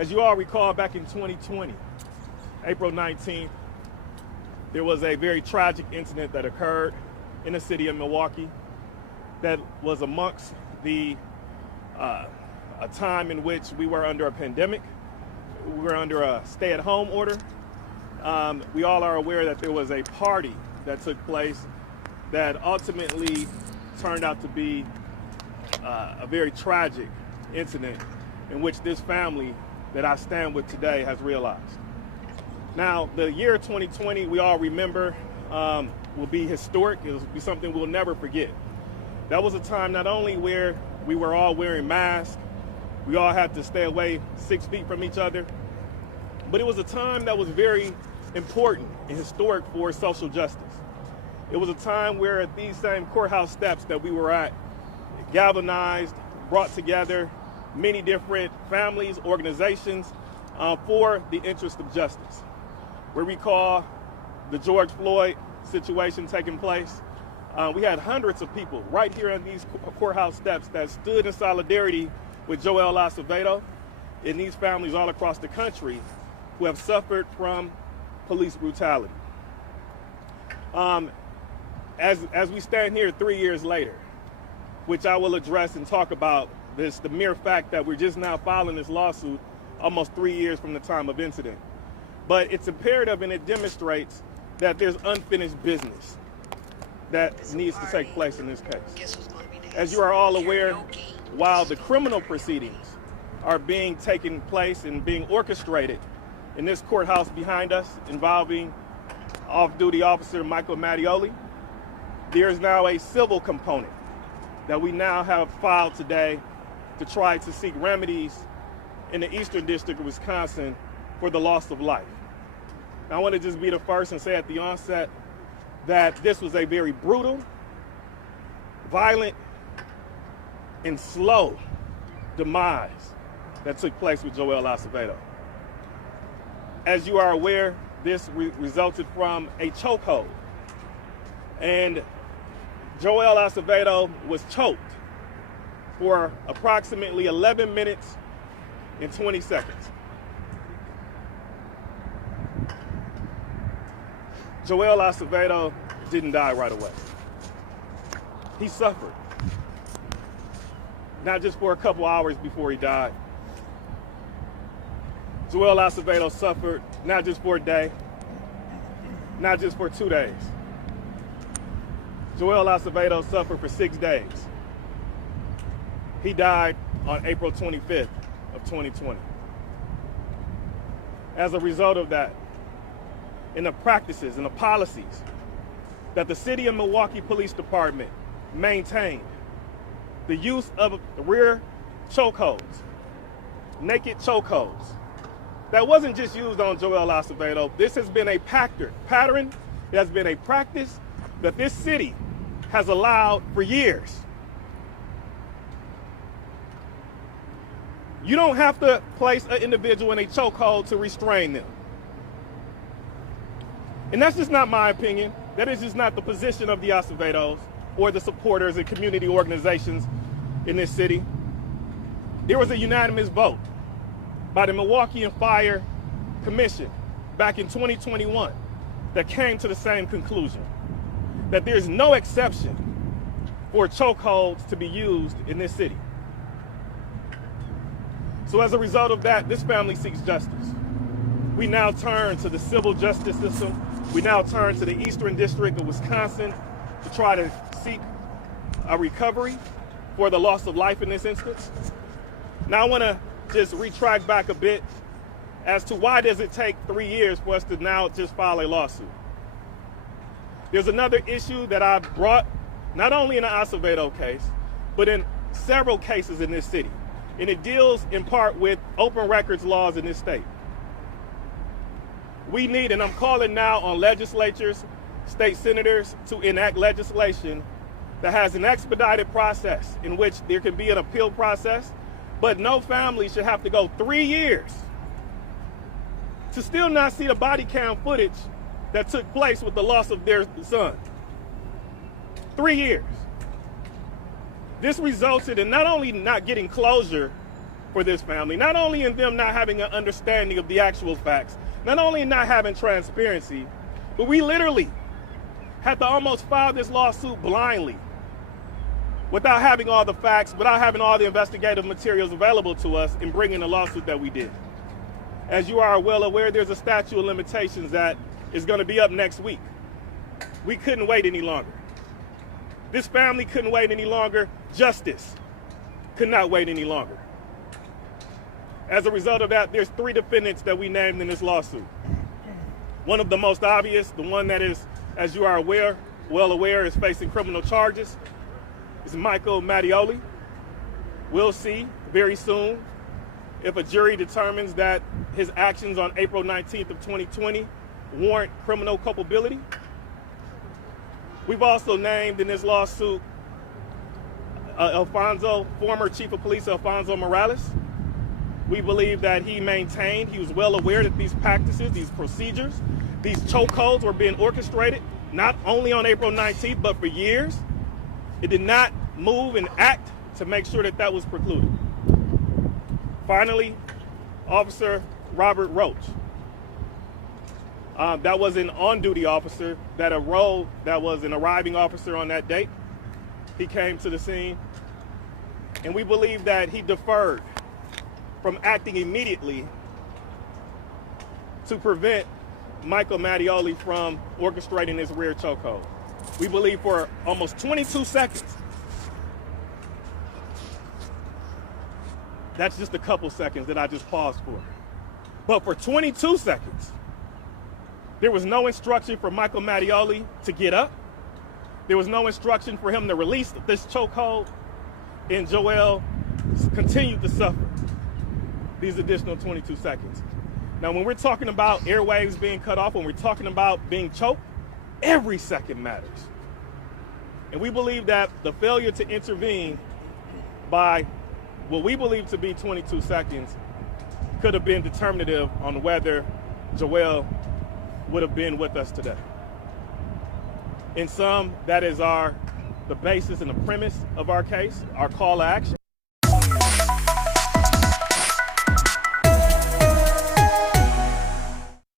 As you all recall, back in 2020, April 19th, there was a very tragic incident that occurred in the city of Milwaukee that was amongst a time in which we were under a pandemic. We were under a stay-at-home order. We all are aware that there was a party that took place that ultimately turned out to be a very tragic incident in which this family that I stand with today has realized. Now, the year 2020, we all remember, will be historic. It will be something we'll never forget. That was a time not only where we were all wearing masks, we all had to stay away 6 feet from each other, but it was a time that was very important and historic for social justice. It was a time where at these same courthouse steps that we were at, galvanized, brought together many different families, organizations for the interest of justice. We recall the George Floyd situation taking place. We had hundreds of people right here on these courthouse steps that stood in solidarity with Joel Acevedo and these families all across the country who have suffered from police brutality. As we stand here 3 years later, which I will address and talk about the mere fact that we're just now filing this lawsuit almost 3 years from the time of incident. But it's imperative and it demonstrates that there's unfinished business that needs to take place in this case. As you are all aware, while the criminal proceedings are being taken place and being orchestrated in this courthouse behind us involving off-duty officer Michael Mattioli, there is now a civil component that we now have filed today to try to seek remedies in the Eastern District of Wisconsin for the loss of life. Now, I want to just be the first and say at the onset that this was a very brutal, violent, and slow demise that took place with Joel Acevedo. As you are aware, this resulted from a chokehold. And Joel Acevedo was choked for approximately 11 minutes and 20 seconds. Joel Acevedo didn't die right away. He suffered, not just for a couple hours before he died. Joel Acevedo suffered not just for a day, not just for 2 days. Joel Acevedo suffered for 6 days. He died on April 25th of 2020. As a result of that, in the practices and the policies that the City of Milwaukee Police Department maintained, the use of rear chokeholds, naked chokeholds, that wasn't just used on Joel Acevedo. This has been a pattern, it has been a practice that this city has allowed for years. You don't have to place an individual in a chokehold to restrain them. And that's just not my opinion. That is just not the position of the Acevedos or the supporters and community organizations in this city. There was a unanimous vote by the Milwaukee and Fire Commission back in 2021 that came to the same conclusion, that there's no exception for chokeholds to be used in this city. So as a result of that, this family seeks justice. We now turn to the civil justice system. We now turn to the Eastern District of Wisconsin to try to seek a recovery for the loss of life in this instance. Now I want to just retract back a bit as to why does it take 3 years for us to now just file a lawsuit. There's another issue that I brought, not only in the Acevedo case, but in several cases in this city. And it deals in part with open records laws in this state. We need, and I'm calling now on legislatures, state senators to enact legislation that has an expedited process in which there can be an appeal process, but no family should have to go 3 years to still not see the body cam footage that took place with the loss of their son. 3 years. This resulted in not only not getting closure for this family, not only in them not having an understanding of the actual facts, not only not having transparency, but we literally had to almost file this lawsuit blindly, without having all the facts, without having all the investigative materials available to us in bringing the lawsuit that we did. As you are well aware, there's a statute of limitations that is going to be up next week. We couldn't wait any longer. This family couldn't wait any longer. Justice could not wait any longer. As a result of that, there's 3 defendants that we named in this lawsuit. One of the most obvious, the one that is, as you are well aware, is facing criminal charges, is Michael Mattioli. We'll see very soon if a jury determines that his actions on April 19th of 2020 warrant criminal culpability. We've also named in this lawsuit former Chief of Police Alfonso Morales. We believe that he was well aware that these practices, these procedures, these chokeholds were being orchestrated, not only on April 19th, but for years. It did not move and act to make sure that that was precluded. Finally, Officer Robert Roach. That was an on-duty officer, that was an arriving officer on that date. He came to the scene, and we believe that he deferred from acting immediately to prevent Michael Mattioli from orchestrating this rear chokehold. We believe for almost 22 seconds. That's just a couple seconds that I just paused for. But for 22 seconds, there was no instruction for Michael Mattioli to get up. There was no instruction for him to release this chokehold. And Joel continued to suffer these additional 22 seconds. Now, when we're talking about airwaves being cut off, when we're talking about being choked, every second matters. And we believe that the failure to intervene by what we believe to be 22 seconds could have been determinative on whether Joel would have been with us today. In sum, that is the basis and the premise of our case, our call to action.